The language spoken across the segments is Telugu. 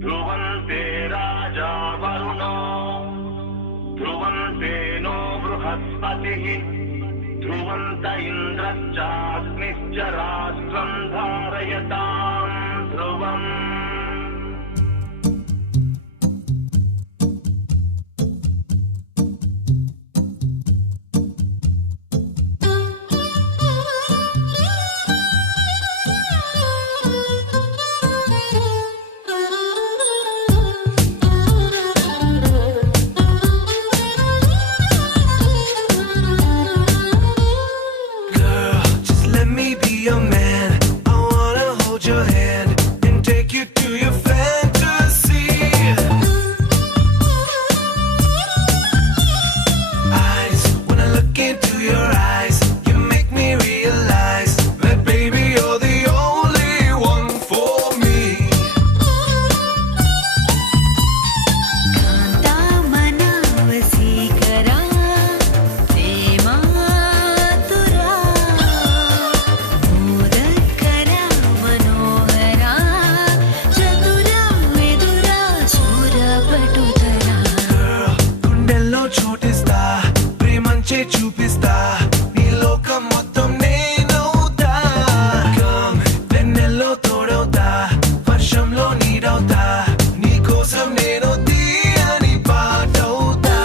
ध्रुवन्ते राजा वरुणो ध्रुवन्ते नो बृहस्पतिः ध्रुवन्त इन्द्रश्चाग्निश्च राष्ट्रं धारयतां ध्रुवम् చూపిస్తా నీ లోకం మొత్తం నేనవుతా వెన్నెల్లో తోడవుతా వర్షంలో నీడవుతా నీ కోసం నేను తీయని పాటవుతా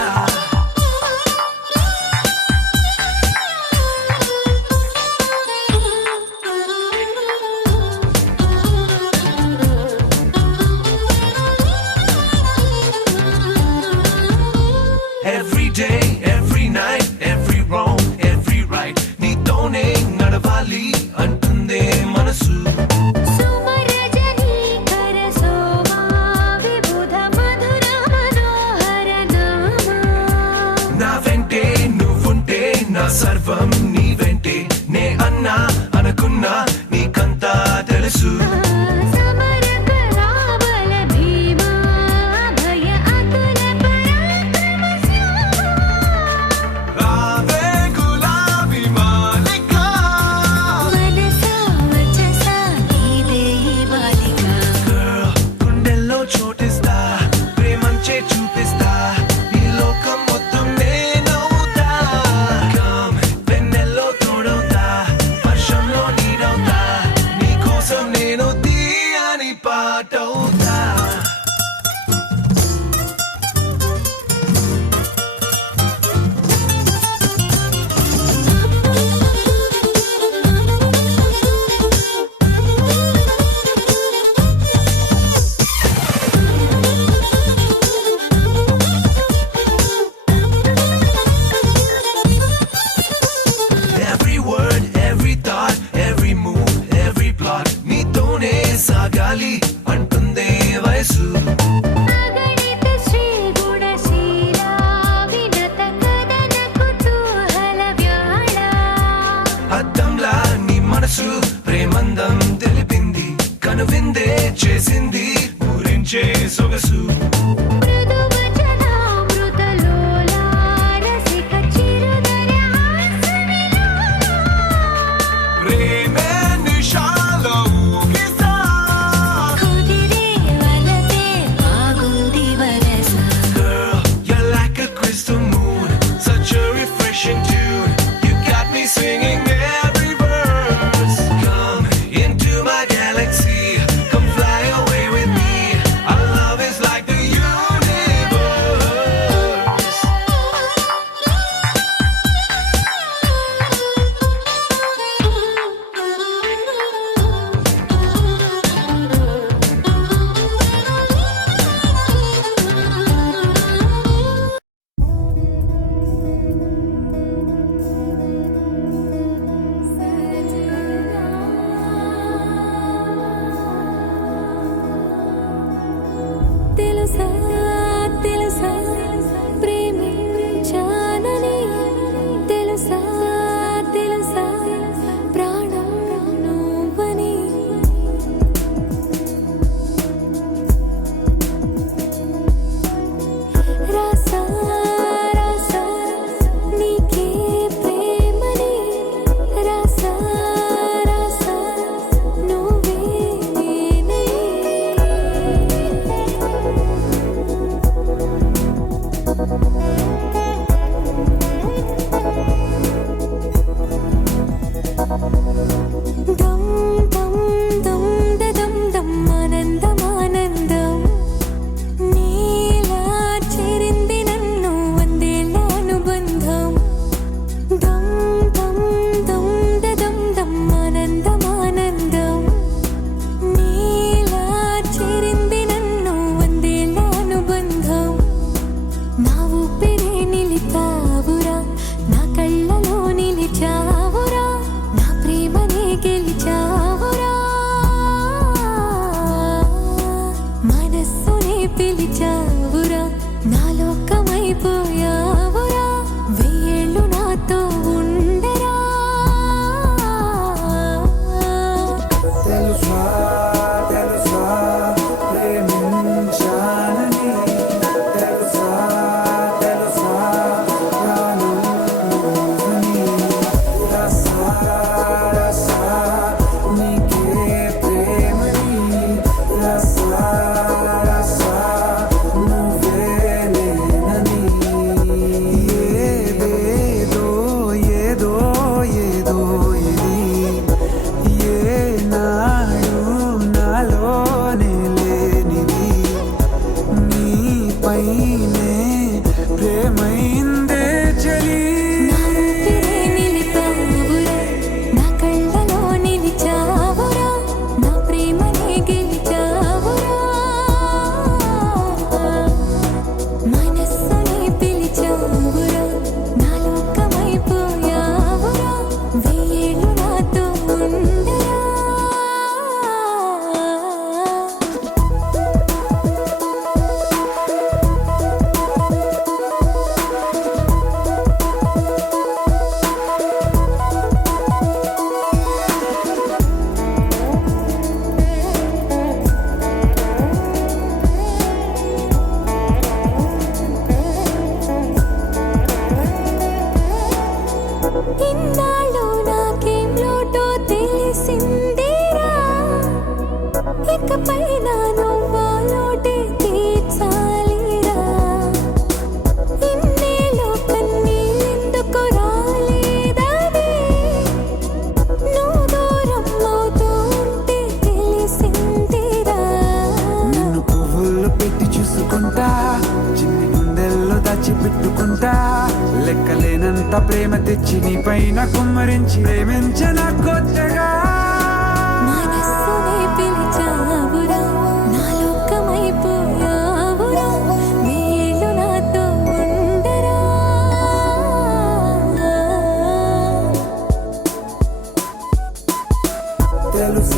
Every day, every night, every wrong, every right నీతోనే నడవాలి అంటుందే మనసు నా వెంటే నువ్వుంటే నా సర్వం నీ వెంటే నే అన్నా అనుకున్నా నీకంతా తెలుసు చోటిస్తా ప్రేమంచే చూపిస్తా నీ లోకం మొత్తం నేనవుతా వెన్నెల్లో తోడవుతా వర్షంలో నీడవుతా నీ కోసం నేను తీయని పాటవుతా సాగాలి అంటుందే వయసు అద్దంలా నీ మనసు ప్రేమందం తెలిపింది కనువిందే చేసింది ఊరించే సొగసు Singing every verse. Come into my galaxy. Come fly away with me. Our love is like the universe. అయినా నువ్వా లోటే తీర్చాలిరా. ఇన్నేళ్ళు కన్నీళ్ళెందుకు రాలేదని నువ్వు దూరం అవుతూ ఉంటే తెలిసిందిరా. నిన్ను పువ్వుల్లో పెట్టి చూసుకుంటా, చిన్ని గుండెల్లో దాచిపెట్టుకుంటా. లెక్కలేనంత ప్రేమ తెచ్చి నీ పైన కుమ్మరించి ప్రేమించిన కొత్తగా. మనస్సునే పిలిచావురా, నా లోకమైపోయావురా, వేళ్ళు నాతో ఉండరా. తెలుసు